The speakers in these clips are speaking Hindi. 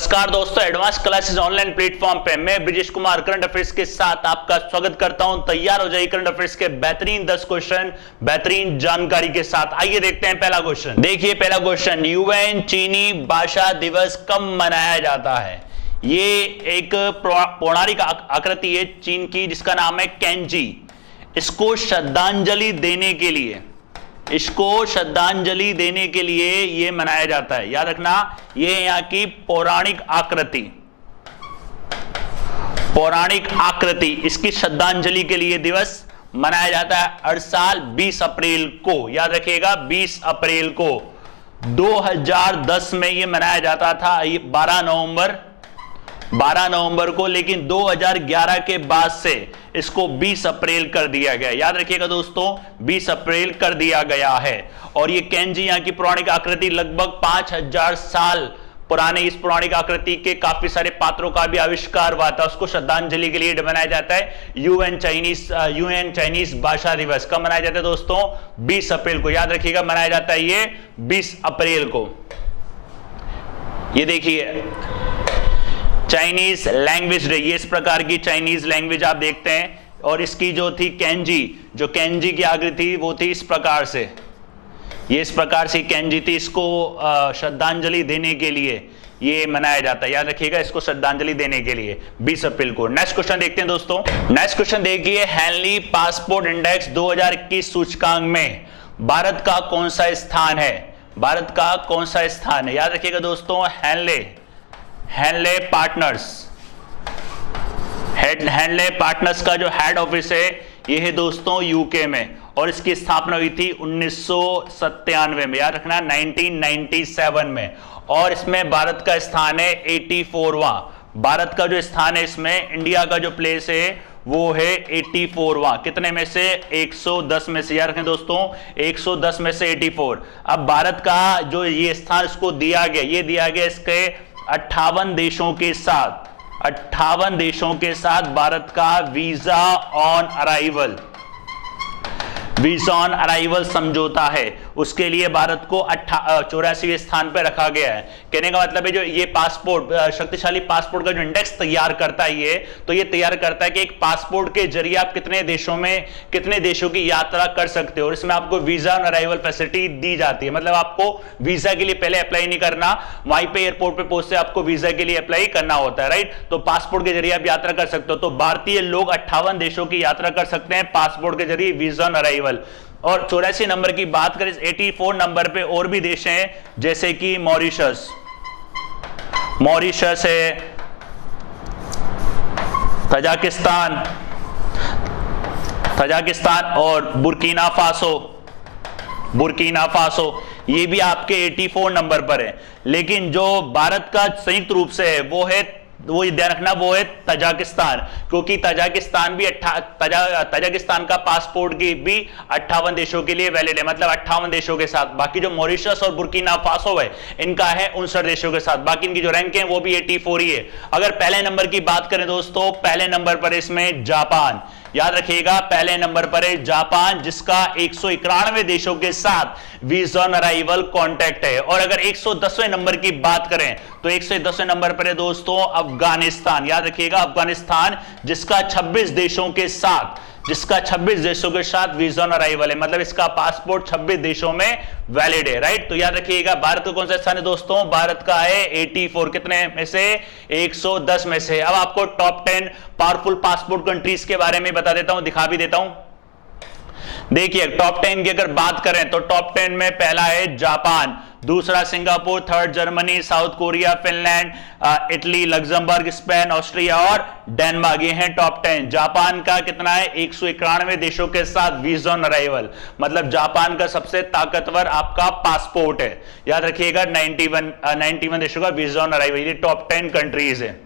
नमस्कार दोस्तों, एडवांस क्लासेस ऑनलाइन प्लेटफॉर्म पे मैं ब्रिजेश कुमार करंट अफेयर्स के साथ आपका स्वागत करता हूं। तैयार हो जाइए करंट अफेयर्स के बेहतरीन 10 क्वेश्चन बेहतरीन जानकारी के साथ। आइए देखते हैं पहला क्वेश्चन। देखिए पहला क्वेश्चन, यूएन चीनी भाषा दिवस कब मनाया जाता है? ये एक पौराणिक आकृति है चीन की जिसका नाम है कैंजी। इसको श्रद्धांजलि देने के लिए ये मनाया जाता है। याद रखना, ये यहाँ की पौराणिक आकृति इसकी श्रद्धांजलि के लिए दिवस मनाया जाता है हर साल 20 अप्रैल को। याद रखिएगा 20 अप्रैल को 2010 में ये मनाया जाता था 12 नवंबर को, लेकिन 2011 के बाद से इसको 20 अप्रैल कर दिया गया। याद रखिएगा दोस्तों, 20 अप्रैल कर दिया गया है। और ये कैंजी यहाँ की पौराणिक आकृति लगभग 5000 साल पुराने इस पौराणिक आकृति के काफी सारे पात्रों का भी आविष्कार हुआ था। उसको श्रद्धांजलि के लिए मनाया जाता है यूएन चाइनीज भाषा दिवस। कब मनाया जाता है दोस्तों? 20 अप्रैल को। याद रखिएगा मनाया जाता है ये 20 अप्रैल को। ये देखिए चाइनीज लैंग्वेज डे, ये इस प्रकार की चाइनीज लैंग्वेज आप देखते हैं। और इसकी जो थी कैंजी की आकृति वो थी इस प्रकार से, ये इस प्रकार से कैंजी थी। इसको श्रद्धांजलि देने के लिए ये मनाया जाता है। याद रखिएगा इसको श्रद्धांजलि देने के लिए 20 अप्रैल को। नेक्स्ट क्वेश्चन देखते हैं दोस्तों। नेक्स्ट क्वेश्चन देखिए, हेनली पासपोर्ट इंडेक्स 2021 सूचकांक में भारत का कौन सा स्थान है? भारत का कौन सा स्थान है? याद रखिएगा दोस्तों, हेनले पार्टनर्स का जो हेड ऑफिस है ये है दोस्तों यूके में, और इसकी स्थापना हुई थी 1997 में। याद रखना 1997 में। और इसमें भारत का स्थान है 84वां। भारत का जो स्थान है इसमें, इंडिया का जो प्लेस है वो है 84वां। कितने में से? 110 में से। याद रखें दोस्तों, 110 में से 84। अब भारत का जो ये स्थान इसको दिया गया इसके 58 देशों के साथ भारत का वीजा ऑन अराइवल समझौता है। उसके लिए भारत को 84वें स्थान पर रखा गया है। कहने का मतलब है जो ये पासपोर्ट, शक्तिशाली पासपोर्ट का जो इंडेक्स तैयार करता है ये, तो ये तैयार करता है कि एक पासपोर्ट के जरिए आप कितने देशों की यात्रा कर सकते हो। और इसमें आपको वीजा ऑन अराइवल फैसिलिटी दी जाती है। मतलब आपको वीजा के लिए पहले अप्लाई नहीं करना, वहीं पे एयरपोर्ट पे पहुंचते आपको वीजा के लिए अप्लाई करना होता है, राइट। तो पासपोर्ट के जरिए आप यात्रा कर सकते हो। तो भारतीय लोग 58 देशों की यात्रा कर सकते हैं पासपोर्ट के जरिए, वीजा ऑन अराइवल। और 84 नंबर की बात करें, 84 नंबर पे और भी देश हैं जैसे कि मॉरिशस है, तजाकिस्तान और बुर्किना फासो, ये भी आपके 84 नंबर पर है। लेकिन जो भारत का संयुक्त रूप से है वो ध्यान रखना, वो है तजाकिस्तान, क्योंकि तजाकिस्तान का पासपोर्ट की भी 58 देशों के लिए वैलिड है। मतलब 58 देशों के साथ। बाकी जो मॉरिशस और बुर्किना फासो है इनका है 59 देशों के साथ। बाकी इनकी जो रैंक है वो भी 84 ही है। अगर पहले नंबर की बात करें दोस्तों, पहले नंबर पर इसमें जापान। याद रखिएगा पहले नंबर पर है जापान, जिसका 191 देशों के साथ वीजा ऑन अराइवल कॉन्टैक्ट है। और अगर 110वें नंबर की बात करें तो 110वें नंबर पर है दोस्तों अफगानिस्तान। याद रखिएगा अफगानिस्तान, जिसका 26 देशों के साथ वीजा ऑन अराइवल है। मतलब इसका पासपोर्ट 26 देशों में वैलिड है, राइट। तो याद रखिएगा भारत का कौन सा स्थान है दोस्तों? भारत का है 84। कितने में से? 110 में से। अब आपको टॉप 10 पावरफुल पासपोर्ट कंट्रीज के बारे में बता देता हूं, दिखा भी देता हूं। देखिए टॉप 10 की अगर बात करें तो टॉप 10 में पहला है जापान, दूसरा Singapore, third Germany, south Korea, Finland, Italy, Luxembourg, Spain, Austria और डेनमार्क। ये हैं टॉप 10। जापान का कितना है? 191 देशों के साथ वीजा ऑन अराइवल। मतलब जापान का सबसे ताकतवर आपका पासपोर्ट है। याद रखिएगा 91 देशों का वीजा ऑन अराइवल। ये टॉप 10 कंट्रीज है,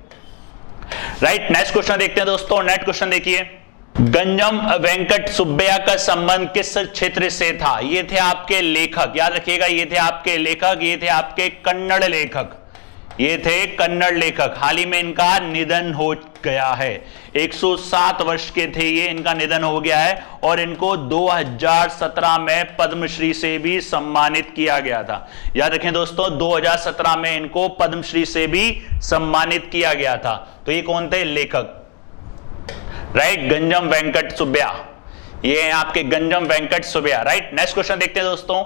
राइट। नेक्स्ट क्वेश्चन देखते हैं दोस्तों। नेक्स्ट क्वेश्चन देखिए, गंजम वेंकट सुब्बैया का संबंध किस क्षेत्र से था? ये थे आपके लेखक। याद रखिएगा ये थे आपके लेखक, ये थे आपके कन्नड़ लेखक। ये थे कन्नड़ लेखक। हाल ही में इनका निधन हो गया है। 107 वर्ष के थे ये, इनका निधन हो गया है। और इनको 2017 में पद्मश्री से भी सम्मानित किया गया था। याद रखें दोस्तों, 2017 में इनको पद्मश्री से भी सम्मानित किया गया था। तो ये कौन थे? लेखक, राइट, गंजम वेंकट सुब्बैया। ये हैं आपके Ganjam Venkat Subbaiah, right. Next question देखते हैं दोस्तों।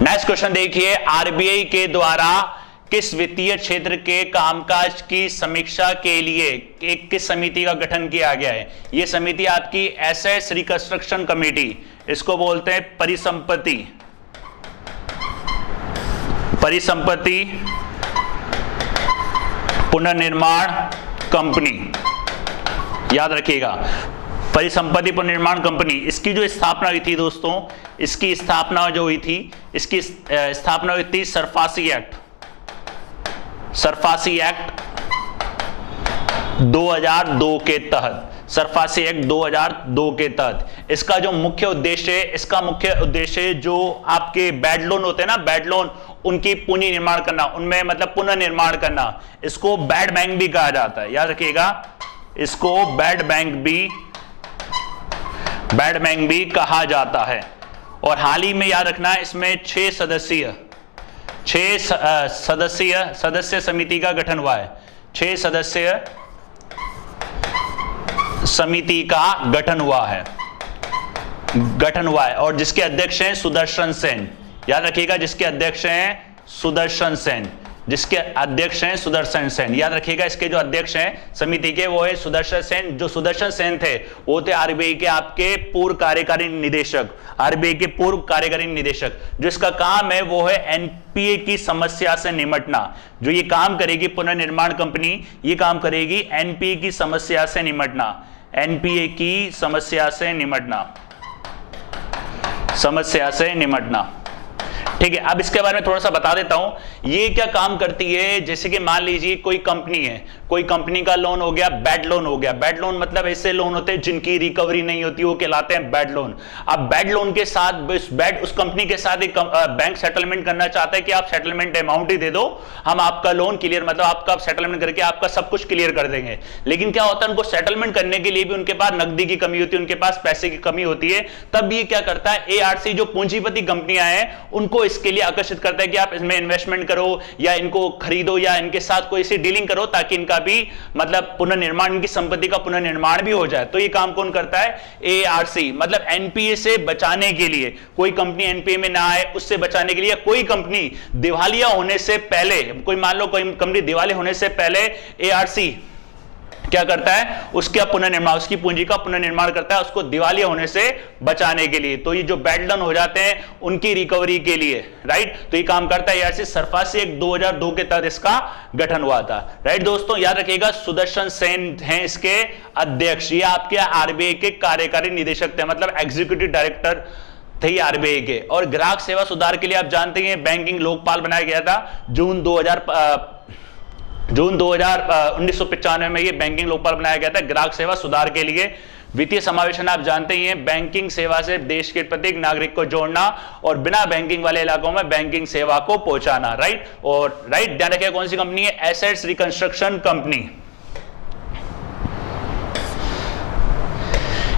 नेक्स्ट क्वेश्चन देखिए, आरबीआई के द्वारा किस वित्तीय क्षेत्र के कामकाज की समीक्षा के लिए एक किस समिति का गठन किया गया है? यह समिति आपकी एसेट्स रिकंस्ट्रक्शन कमेटी, इसको बोलते हैं परिसंपत्ति पुनर्निर्माण कंपनी। याद रखिएगा, परिसंपत्ति पुनर्निर्माण कंपनी। इसकी जो स्थापना हुई थी दोस्तों, इसकी स्थापना जो हुई थी, इसकी स्थापना हुई थी सरफासी एक्ट 2002 के तहत। सरफासी एक्ट 2002 के तहत इसका जो मुख्य उद्देश्य है, इसका मुख्य उद्देश्य जो आपके बैड लोन होते हैं ना, बैड लोन, उनकी पूंजी निर्माण करना, उनमें मतलब पुनर्निर्माण करना। इसको बैड बैंक भी कहा जाता है। याद रखिएगा, इसको बैड बैंक भी कहा जाता है। और हाल ही में याद रखना, इसमें 6 सदस्य समिति का गठन हुआ है। 6 सदस्य समिति का गठन हुआ है और जिसके अध्यक्ष हैं सुदर्शन सेन। याद रखिएगा, जिसके अध्यक्ष हैं सुदर्शन सेन। याद रखिएगा, इसके जो अध्यक्ष हैं समिति के, वो है सुदर्शन सेन। जो सुदर्शन सेन थे, वो थे आरबीआई के आपके पूर्व कार्यकारी निदेशक। जिसका काम है वो है एनपीए की समस्या से निपटना। जो ये काम करेगी पुनर्निर्माण कंपनी, ये काम करेगी एनपीए की समस्या से निपटना। ठीक है, अब इसके बारे में थोड़ा सा बता देता हूं। ये क्या काम करती है? जैसे कि मान लीजिए कोई कंपनी है, कोई कंपनी का लोन हो गया, बैड लोन हो गया। बैड लोन मतलब ऐसे लोन होते हैं जिनकी रिकवरी नहीं होती, वो कहलाते हैं बैड लोन। अब बैड लोन के साथ उस कंपनी के साथ एक बैंक सेटलमेंट करना चाहता है कि आप सेटलमेंट अमाउंट ही दे दो, हम आपका लोन क्लियर, मतलब आपका सेटलमेंट करके आपका सब कुछ क्लियर कर देंगे। लेकिन क्या होता है, उनको सेटलमेंट करने के लिए भी उनके पास नकदी की कमी होती है, उनके पास पैसे की कमी होती है। तब ये क्या करता है, एआरसी जो पूंजीपति कंपनियां हैं, उनको इसके लिए आकर्षित करता है कि आप इसमें इन्वेस्टमेंट करो या इनको खरीदो या इनके साथ कोई सी डीलिंग करो, ताकि इनका भी मतलब पुनर्निर्माण, इनकी संपत्ति का पुनर्निर्माण भी हो जाए। तो ये काम कौन करता है? एआरसी। मतलब एनपीए से बचाने के लिए, कोई कंपनी एनपीए में ना आए उससे बचाने के लिए, कोई कंपनी दिवालिया होने से पहले, कोई मान लो कोई कंपनी दिवालिया होने से पहले एआरसी क्या करता है, उसका पुनर्निर्माण, उसकी पूंजी का पुनर्निर्माण करता है, उसको दिवालिया होने से बचाने के लिए। तो ये जो बैड लोन हो जाते हैं उनकी रिकवरी के लिए, राइट, तो ये काम करता है। यार सरफासी एक्ट 2002 के तहत इसका गठन हुआ था, राइट दोस्तों। याद रखिएगा, सुदर्शन सेन हैं इसके अध्यक्ष। ये आपके आरबीआई के कार्यकारी निदेशक थे, मतलब एग्जीक्यूटिव डायरेक्टर थे आरबीआई के। और ग्राहक सेवा सुधार के लिए आप जानते हैं बैंकिंग लोकपाल बनाया गया था जून 1995 में ये बैंकिंग लोकपाल बनाया गया था ग्राहक सेवा सुधार के लिए। वित्तीय समावेशन आप जानते ही हैं, बैंकिंग सेवा से देश के प्रत्येक नागरिक को जोड़ना और बिना बैंकिंग वाले इलाकों में बैंकिंग सेवा को पहुंचाना, राइट। और राइट, ध्यान रखिए कौन सी कंपनी है, एसेट्स रिकंस्ट्रक्शन कंपनी।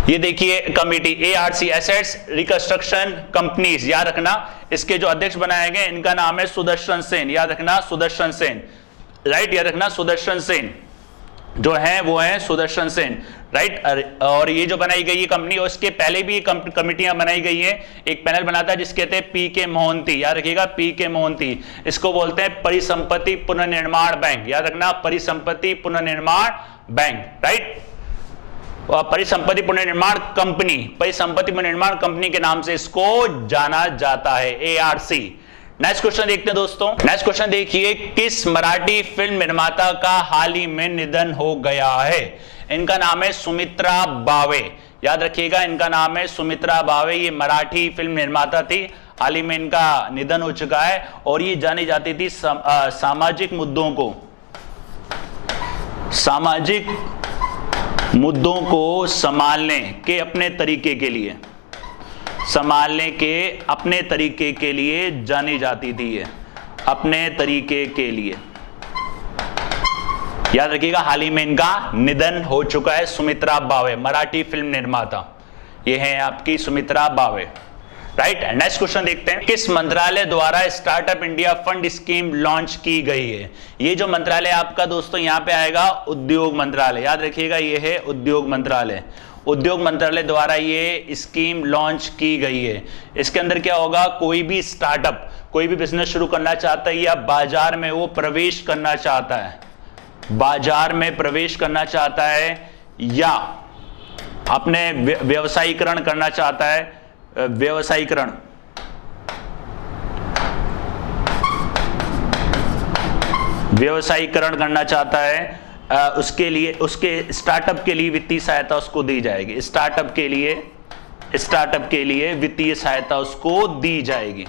ये देखिए committee ARC, assets reconstruction companies, याद रखना। इसके जो अध्यक्ष बनाए गए इनका नाम है सुदर्शन सेन, याद रखना सुदर्शन सेन, राइट, याद रखना सुदर्शन सेन जो है वो है सुदर्शन सेन, राइट। और ये जो बनाई गई है कंपनी, और इसके पहले भी कमिटियां बनाई गई हैं। एक पैनल बनाता है जिसके कहते हैं पी.के. मोहंती, याद रखिएगा पी.के. मोहंती। इसको बोलते हैं परिसंपत्ति पुनर्निर्माण बैंक, याद रखना परिसंपत्ति पुनर्निर्माण बैंक, राइट। परिसंपत्ति पुनर्निर्माण कंपनी, परिसंपत्ति पुनर्निर्माण कंपनी के नाम से इसको जाना जाता है, एआरसी। नेक्स्ट क्वेश्चन देखते हैं दोस्तों। नेक्स्ट क्वेश्चन देखिए, किस मराठी फिल्म निर्माता का हाल ही में निधन हो गया है? इनका नाम है सुमित्रा भावे, याद रखिएगा इनका नाम है सुमित्रा भावे। ये मराठी फिल्म निर्माता थी, हाल ही में इनका निधन हो चुका है। और ये जानी जाती थी सामाजिक मुद्दों को संभालने के अपने तरीके के लिए, संभालने के अपने तरीके के लिए जानी जाती थी, ये अपने तरीके के लिए, याद रखिएगा, हाल ही में इनका निधन हो चुका है। सुमित्रा भावे, मराठी फिल्म निर्माता, ये है आपकी Sumitra Bhave, right. Next question देखते हैं, किस मंत्रालय द्वारा startup India fund scheme launch की गई है? ये जो मंत्रालय आपका दोस्तों यहाँ पे आएगा, उद्योग मंत्रालय, याद रखिएगा ये है उद्योग मंत्रालय। उद्योग मंत्रालय द्वारा ये स्कीम लॉन्च की गई है। इसके अंदर क्या होगा, कोई भी स्टार्टअप, कोई भी बिजनेस शुरू करना चाहता है या बाजार में वो प्रवेश करना चाहता है, बाजार में प्रवेश करना चाहता है या अपने व्यवसायीकरण करना चाहता है, व्यवसायीकरण करना चाहता है, उसके लिए, उसके स्टार्टअप के लिए वित्तीय सहायता उसको दी जाएगी। स्टार्टअप के लिए वित्तीय सहायता उसको दी जाएगी,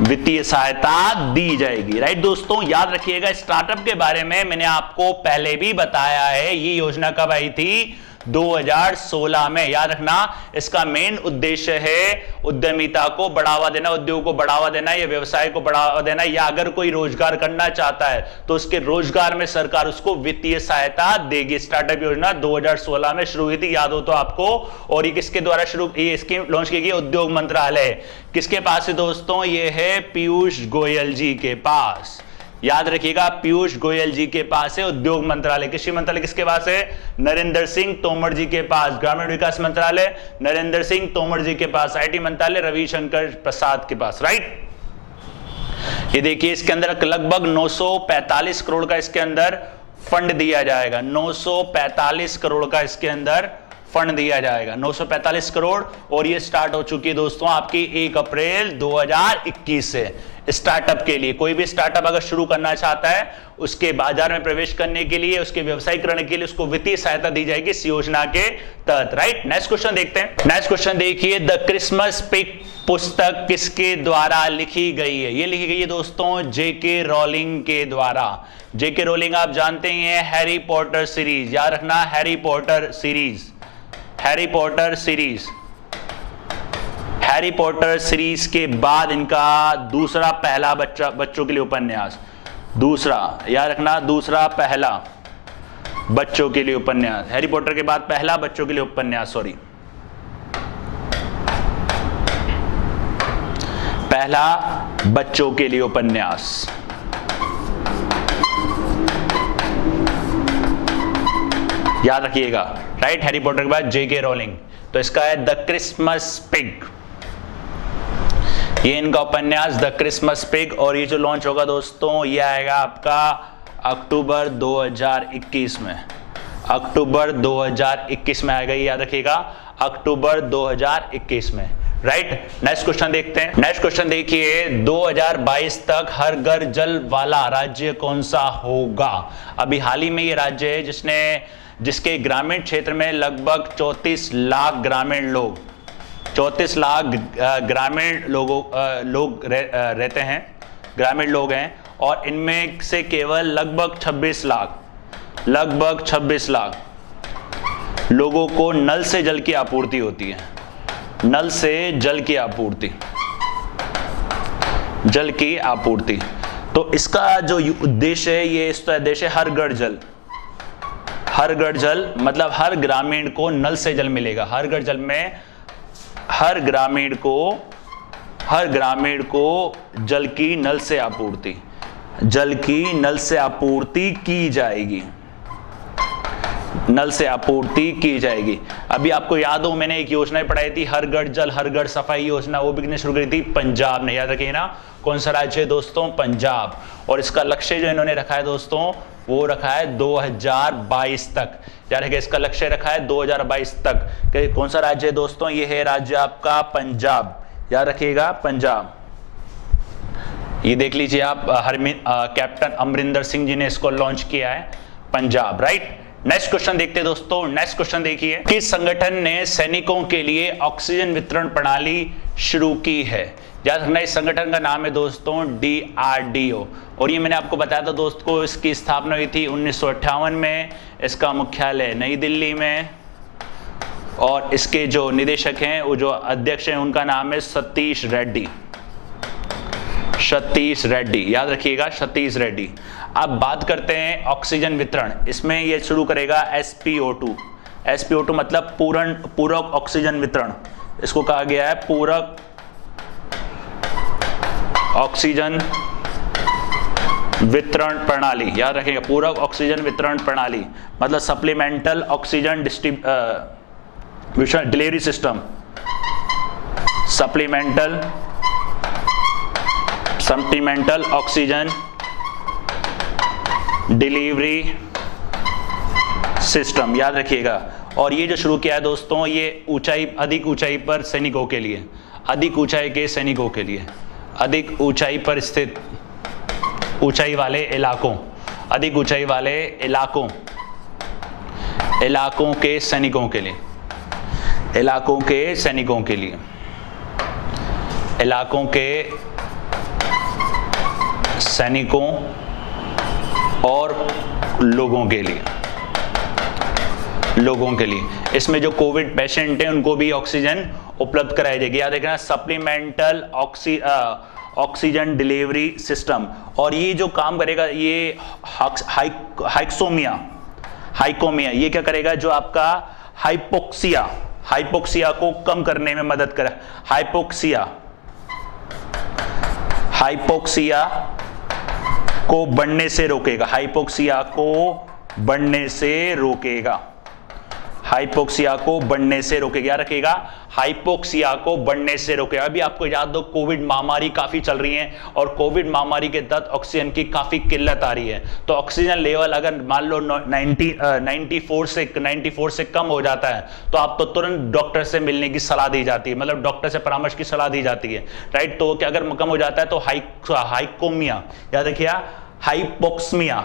वित्तीय सहायता दी जाएगी, राइट दोस्तों। याद रखिएगा, स्टार्टअप के बारे में मैंने आपको पहले भी बताया है। ये योजना कब आई थी? 2016 में। याद रखना, इसका मेन उद्देश्य है उद्यमिता को बढ़ावा देना, उद्योग को बढ़ावा देना या व्यवसाय को बढ़ावा देना, या अगर कोई रोजगार करना चाहता है तो उसके रोजगार में सरकार उसको वित्तीय सहायता देगी। स्टार्टअप योजना 2016 में शुरू हुई थी, याद हो तो आपको। और ये किसके द्वारा शुरू, ये स्कीम लॉन्च की गई? उद्योग मंत्रालय। किसके पास है दोस्तों? ये है पीयूष गोयल जी के पास। याद रखिएगा, पीयूष गोयल जी के पास है उद्योग मंत्रालय। कृषि मंत्रालय किसके पास है? नरेंद्र सिंह तोमर जी के पास। ग्रामीण विकास मंत्रालय नरेंद्र सिंह तोमर जी के पास। आईटी मंत्रालय रविशंकर प्रसाद के पास, राइट। ये देखिए, इसके अंदर लगभग 945 करोड़ का इसके अंदर फंड दिया जाएगा। 945 करोड़ का इसके अंदर फंड दिया जाएगा, 945 करोड़। और ये स्टार्ट हो चुकी है दोस्तों आपकी 1 अप्रैल 2021 से। स्टार्टअप के लिए, कोई भी स्टार्टअप अगर शुरू करना चाहता है, उसके बाजार में प्रवेश करने के लिए, उसके व्यवसायीकरण के लिए उसको वित्तीय सहायता दी जाएगी इस योजना के तहत, राइट। नेक्स्ट क्वेश्चन देखते हैं। नेक्स्ट क्वेश्चन देखिए, द क्रिसमस पिग पुस्तक किसके द्वारा लिखी गई है? ये लिखी गई है दोस्तों जेके रोलिंग के द्वारा। जेके रोलिंग आप जानते ही हैं, हैरी पॉटर सीरीज, याद रखना, Harry Potter series, Harry Potter series. Harry Potter series के बाद इनका दूसरा पहला बच्चों के लिए उपन्यास, दूसरा, याद रखना, दूसरा पहला बच्चों के लिए उपन्यास। हैरी पॉटर के बाद पहला बच्चों के लिए उपन्यास, सॉरी, पहला बच्चों के लिए उपन्यास। याद रखिएगा, राइट। हैरी पॉटर के बाद जेके रोलिंग, तो इसका है द क्रिसमस पिग, ये इनका उपन्यास द क्रिसमस पिग। और ये जो लॉन्च होगा दोस्तों, ये आएगा आपका अक्टूबर 2021 में, अक्टूबर 2021 में आएगा, ये याद रखिएगा, अक्टूबर 2021 में, राइट। नेक्स्ट क्वेश्चन देखते हैं। नेक्स्ट क्वेश्चन देखिए, 2022 तक हर घर जल वाला राज्य कौन सा होगा? अभी हाल ही में ये राज्य है जिसके ग्रामीण क्षेत्र में लगभग 34 लाख ग्रामीण लोग, 34 लाख ग्रामीण लोग रहते हैं, ग्रामीण लोग हैं। और इनमें से केवल लगभग 26 लाख लोगों को नल से जल की आपूर्ति होती है, नल से जल की आपूर्ति, जल की आपूर्ति। तो इसका जो उद्देश्य है, ये इसका उद्देश्य है हर घर जल, हर घर जल मतलब हर ग्रामीण को नल से जल मिलेगा। हर घर जल में हर ग्रामीण को जल की नल से आपूर्ति, जल की नल से आपूर्ति की जाएगी, नल से आपूर्ति की जाएगी। अभी आपको याद हो, मैंने एक योजना पढ़ाई थी, हर घर जल हर घर सफाई योजना, वो भी शुरू करी थी पंजाब ने, याद रखिए ना। कौन सा राज्य है दोस्तों? पंजाब। और इसका लक्ष्य जो इन्होंने रखा है दोस्तों, वो रखा है 2022 तक, याद रखिए, इसका लक्ष्य रखा है 2022 तक। कौन सा राज्य है दोस्तों? ये है राज्य आपका पंजाब, याद रखिएगा, पंजाब। ये देख लीजिए आप, कैप्टन अमरिंदर सिंह जी ने इसको लॉन्च किया है, पंजाब, राइट। नेक्स्ट क्वेश्चन देखते हैं दोस्तों। नेक्स्ट क्वेश्चन देखिए, किस संगठन ने सैनिकों के लिए ऑक्सीजन वितरण प्रणाली शुरू की है? याद रखना, इस संगठन का नाम है दोस्तों DRDO। और ये मैंने आपको बताया था दोस्त को, इसकी स्थापना हुई थी 1958 में, इसका मुख्यालय नई दिल्ली में। और इसके जो निदेशक हैं, वो जो अध्यक्ष हैं, उनका नाम है सतीश रेड्डी, सतीश रेड्डी, याद रखिएगा सतीश रेड्डी। अब बात करते हैं ऑक्सीजन वितरण, इसमें ये शुरू करेगा SpO2। SpO2 मतलब पूरक ऑक्सीजन वितरण, इसको कहा गया है पूरक ऑक्सीजन वितरण प्रणाली, याद रखिएगा पूरक ऑक्सीजन वितरण प्रणाली मतलब supplemental oxygen delivery system, supplemental oxygen delivery system, याद रखिएगा। और ये जो शुरू किया है दोस्तों, ये अधिक ऊंचाई पर सैनिकों के लिए, अधिक ऊंचाई के सैनिकों के लिए, अधिक ऊंचाई पर स्थित ऊंचाई वाले इलाकों, अधिक ऊंचाई वाले इलाकों के सैनिकों के लिए, इलाकों के सैनिकों के लिए, इलाकों के सैनिकों और लोगों के लिए, लोगों के लिए। इसमें जो कोविड पेशेंट हैं उनको भी ऑक्सीजन उपलब्ध कराई जाएगी, याद रखना सप्लीमेंटल ऑक्सीजन डिलीवरी सिस्टम। और ये जो काम करेगा ये हाइकोमिया ये क्या करेगा, जो आपका हाइपोक्सिया को कम करने में मदद करे, हाइपोक्सिया को बढ़ने से रोकेगा, हाइपोक्सिया को बढ़ने से रोकेगा, हाइपोक्सिया को बढ़ने से रोकेगा, याद रखिएगा हाइपोक्सिया को बढ़ने से रोकेगा। अभी आपको याद दो कोविड महामारी काफी चल रही है और कोविड महामारी के तहत ऑक्सीजन की काफी किल्लत आ रही है, तो ऑक्सीजन लेवल अगर मान लो 94 से कम हो जाता है तो आप तो तुरंत डॉक्टर से मिलने की सलाह दी जाती है, मतलब डॉक्टर से परामर्श की सलाह दी जाती है, राइट। तो क्या अगर कम हो जाता है तो हाइकोमिया, याद रखिए हाइपोक्सिया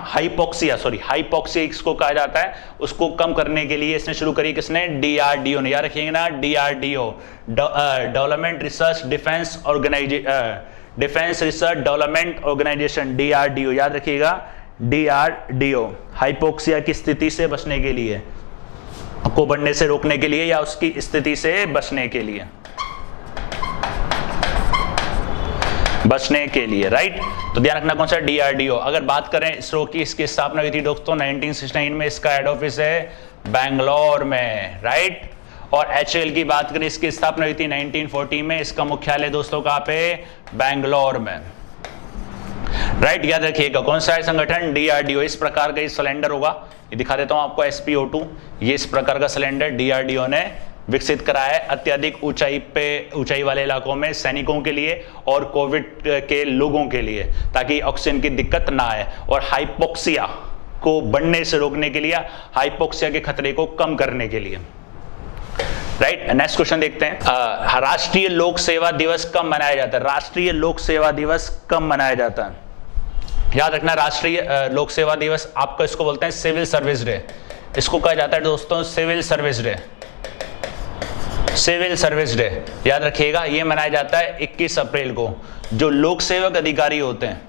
इसको कहा जाता है, उसको कम करने के लिए इसने शुरू करी किसने, DRDO ने, याद रखिएगा ना DRDO, development research defence research development organisation, DRDO, याद रखिएगा DRDO, हाइपोक्सिया की स्थिति से बचने के लिए, को बढ़ने से रोकने के लिए या उसकी स्थिति से बचने के लिए, राइट। तो ध्यान रखना कौन सा, DRDO। अगर बात करें इसरो की, इसकी स्थापना हुई थी दोस्तों 1969 में, इसका हेड ऑफिस है बैंगलोर में, राइट। और HAL की बात करें, इसकी स्थापना हुई थी 1940 में, इसका मुख्यालय दोस्तों कहां पे, बैंगलोर में, राइट। याद रखिएगा कौन सा है संगठन, DRDO। इस प्रकार का सिलेंडर होगा, ये दिखा देता हूं आपको SpO2, ये इस प्रकार का सिलेंडर DRDO ने विकसित करा है अत्यधिक ऊंचाई वाले इलाकों में सैनिकों के लिए और कोविड के लोगों के लिए, ताकि ऑक्सीजन की दिक्कत ना आए और हाइपोक्सिया को बढ़ने से रोकने के लिए, हाइपोक्सिया के खतरे को कम करने के लिए, राइट। नेक्स्ट क्वेश्चन देखते हैं, राष्ट्रीय लोक सेवा दिवस कब मनाया जाता है, राष्ट्रीय लोक सेवा दिवस कब मनाया जाता है, याद रखना राष्ट्रीय लोक सेवा दिवस आपको इसको बोलते हैं सिविल सर्विस डे, इसको कहा जाता है दोस्तों civil service day, civil service day, याद रखिएगा। यह मनाया जाता है 21 अप्रैल को। जो लोक सेवक अधिकारी होते हैं,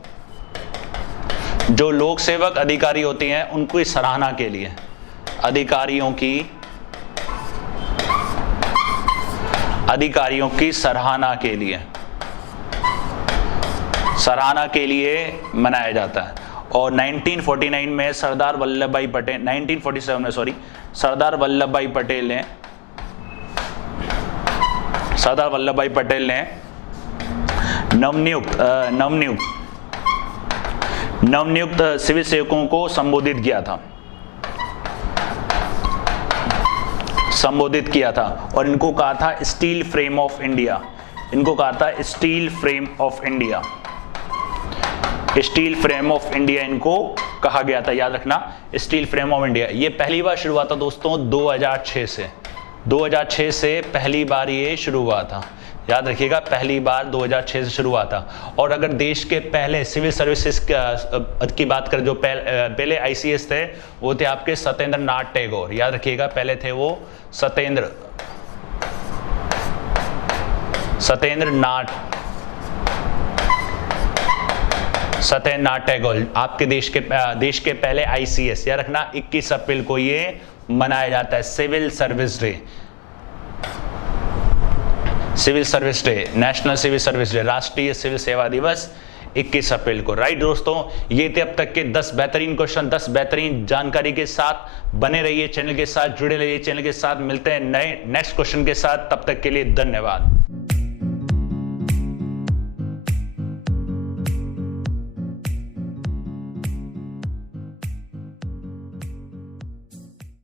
जो लोक सेवक अधिकारी होती हैं उनको सराहना के लिए, अधिकारियों की सराहना के लिए मनाया जाता है। और 1949 में सरदार वल्लभ भाई पटेल, 1947 में सॉरी, सरदार वल्लभ भाई पटेल ने नवनियुक्त सिविल सेवकों को संबोधित किया था और इनको कहा था steel frame of India, steel frame of India इनको कहा गया था, याद रखना स्टील फ्रेम ऑफ इंडिया। ये पहली बार शुरू हुआ था दोस्तों 2006 से पहली बार ये शुरू हुआ था, याद रखिएगा पहली बार 2006 से शुरू हुआ था। और अगर देश के पहले सिविल सर्विसेज की बात करें, जो पहले ICS थे वो थे आपके सत्येंद्र नाथ टैगोर, याद रखिएगा पहले थे वो सत्येंद्र नाथ टैगोर, आपके देश के पहले ICS, याद रखना 21 अप्रैल को ये मनाया जाता है civil service day, national civil service day, राष्ट्रीय सिविल सेवा दिवस 21 अप्रैल को। राइट दोस्तों, ये थे अब तक के 10 बेहतरीन क्वेश्चन, 10 बेहतरीन जानकारी के साथ। बने रहिए चैनल के साथ, जुड़े रहिए चैनल के साथ। मिलते हैं नए नेक्स्ट क्वेश्चन के साथ, तब तक के लिए धन्यवाद।